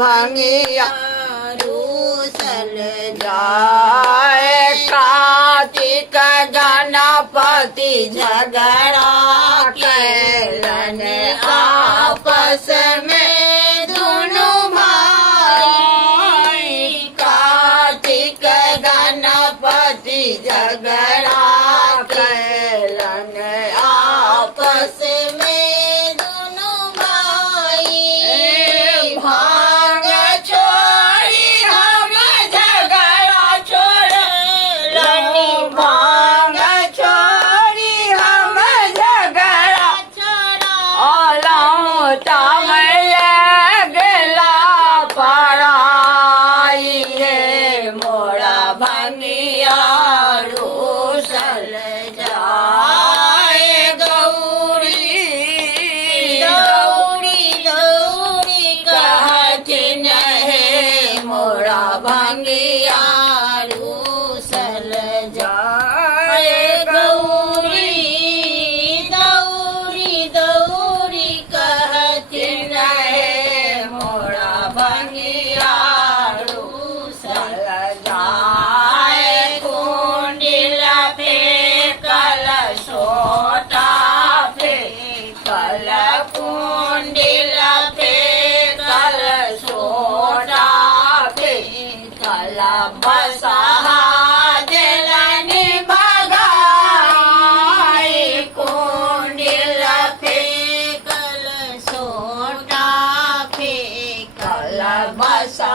भंगिया रूसल जाए कार्तिक गणपति झगड़ा कैलन आपस में दोनों भाई कार्तिक गणपति झगड़ा कैलन आपस में दोनों भाई भांग छोड़ी हम झगड़ा छोड़लन भांग छोड़ी हम झगड़ा ओलाऊं तामले गला पराई है मोरा भंगिया रूसल जाए गौरी दौड़ी दौड़ी कहथिन है मोरा भंगिया रूसल जाए गौरी दौड़ी दौड़ी कहथिन है मोरा भंगिया रूसल जाए कुंडिल पे कल सोटा पे कल कुंडिल पे कल सोटा पे कल बसा दिलनि भगाई कुंडिल पे कल सोटा पे कल बसा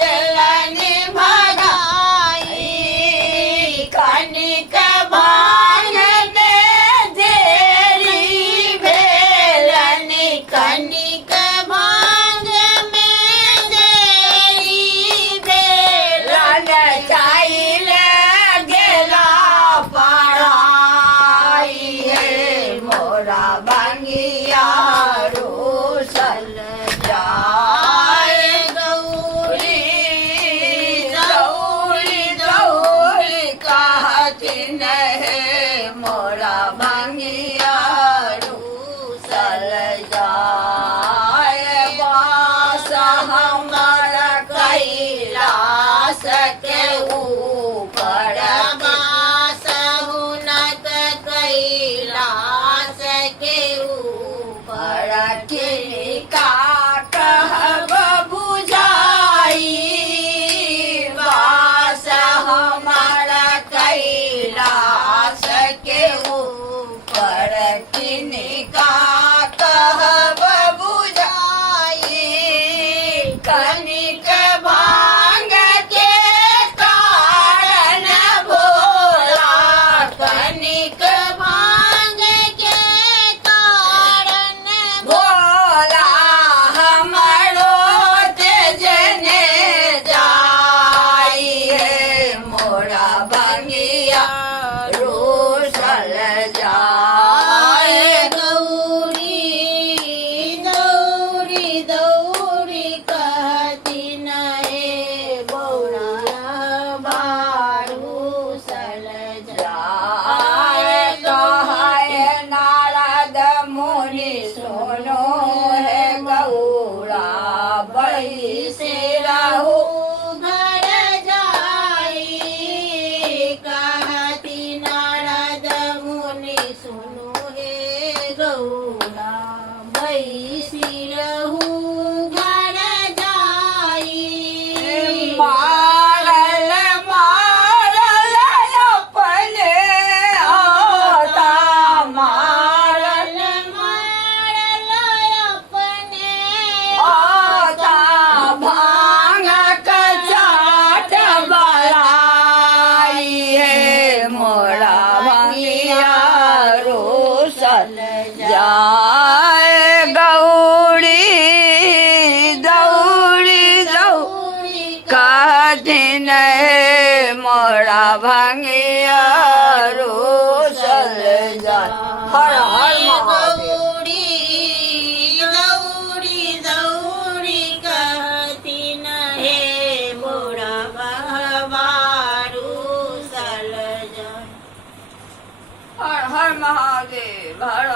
दिलनि भगाई कनिक भांग दे देरी भेलनि कनिक भांग में देरी भेलन चाइल गेला पड़ाई है मोरा भंगिया रूसल जाए गौरी दौड़ी दौड़ी कहथिन है मोरा भंगिया रूसल जाए बास हमर कैलाश के ऊपर बास हुनक कैलाश के ऊपर किनका कहब बुझाई वास हमर कैलाश के ऊपर किनका कहब बुझाई कनिक भांग के कारण भोला कनिक भांग के कारण भोला हमरो तेजने जाई है मोरा भंगिया रूसल जाए गौरी दौड़ी दौड़ी कहथिन है मोरा बारूसल जाए कहे नारद मुनि सुनो है गौरा बैसे रहू घर जाई कहती नारद मुनि सुनो हे गौरा बैसी रहू घर जाई मारल मारल अपने आता मारल मारल अपने आता भांग कचाट बलाई है मोरा भंगिया रूसल जाए गौरी दौड़ी दौड़ी कहथिन है मोरा भंगिया रूसल जाए हर हर गौरी दौड़ी दौड़ी कहथिन है मोरा रूसल जाए हर हर महादेव हर